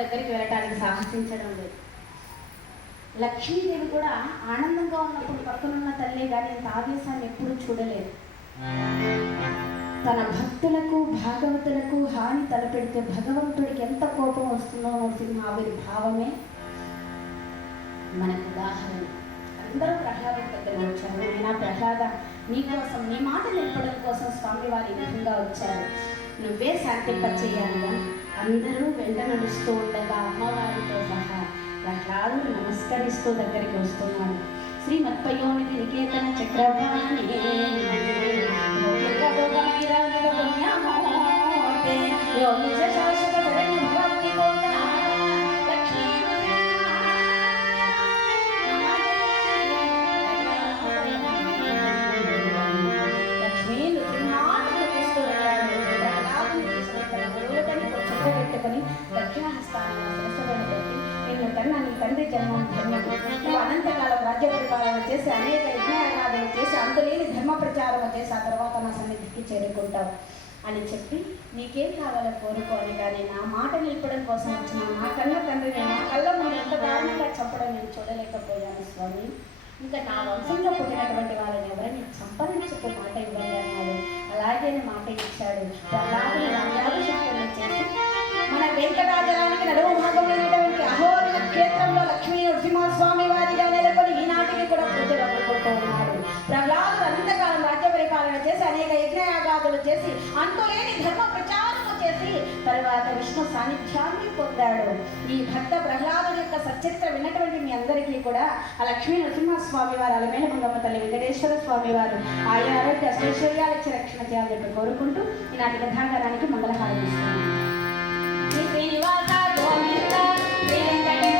దగ్గరికి వెళ్ళటానికి సాహసించడం లేదు. లక్ష్మీదేవి కూడా ఆనందంగా ఉన్నప్పుడు పక్కనున్న తల్లి కానీ ఇంత ఆవేశాన్ని ఎప్పుడూ చూడలేదు. తన భక్తులకు భాగవతులకు హాని తలపెడితే భగవంతుడికి ఎంత కోపం వస్తుందో సింహావిర్భావమే మనకు ఉదాహరణ. అందరూ ప్రహ్లాదుడి దగ్గర వచ్చారు. అయినా ప్రహ్లాద, నీకోసం నీ మాట నిలపడం కోసం స్వామి వారి విధంగా వచ్చారు, నువ్వే శాంతింపచేయాలిగా. అందరూ వెంట నడుస్తూ ఉండగా అమ్మవారితో సహా ప్రహ్లాదుడు నమస్కరిస్తూ దగ్గరికి వస్తున్నాడు. శ్రీమత్పయోనిధి నికేతన చక్రపాణి పెట్టుకుని దక్షిణహస్తాన్ని నిన్ను కన్నా నీ తండ్రి జన్మం ధన్యము. నువ్వు అనంతకాలం రాజ్య పరిపాలన చేసి అనేక యజ్ఞయాగాదులు చేసి అందులేని ధర్మ ప్రచారం చేసి ఆ తర్వాత నా సన్నిధికి చేరుకుంటావు అని చెప్పి నీకేం కావాలో కోరుకోని, కానీ నా మాట నిలపడం కోసం వచ్చిన నా కన్న తండ్రిని నా కళ్ళ ముందు ఎంత దారుణంగా చంపడం నేను చూడలేకపోయాను స్వామి. ఇంకా నా వంశంలో పుట్టినటువంటి వాళ్ళని ఎవరైనా చంపదని చెప్పి మాట ఇవ్వండి అన్నాడు. అలాగే మాట ఇచ్చాడు. ప్రహ్లాదుని రాజ్యాభిషేకం చేసి మన వెంకటాచలానికి నడువు భాగమైనటువంటి అహోబిల క్షేత్రంలో లక్ష్మీ నరసింహస్వామి వారిగా నెలకొని ఈనాటికి కూడా పూజలు అందుకుంటూ ఉన్నాడు. ప్రహ్లాదుడు అనంతకాలం రాజ్య పరిపాలన చేసి అనేక యజ్ఞయాగాదులు చేసి అంతులేని ధర్మ ప్రచారము చేసి తర్వాత విష్ణు సాన్నిధ్యాన్ని పొందాడు. ఈ భక్త ప్రహ్లాదుడి యొక్క సచరిత్ర విన్నటువంటి మీ అందరికీ కూడా ఆ లక్ష్మీ నరసింహస్వామి వారు, అలమేలు మంగమ్మ తల్లి, వెంకటేశ్వర స్వామి వారు ఆయా ఆరోగ్య అష్టైశ్వర్యాలకి రక్షణ చేయాలని చెప్పి కోరుకుంటూ ఈనాటి కథాంగనానికి మంగళహారం ఇస్తున్నాను. శ్రీనివాస గోవింద శ్రీ వెంకటేశ్వర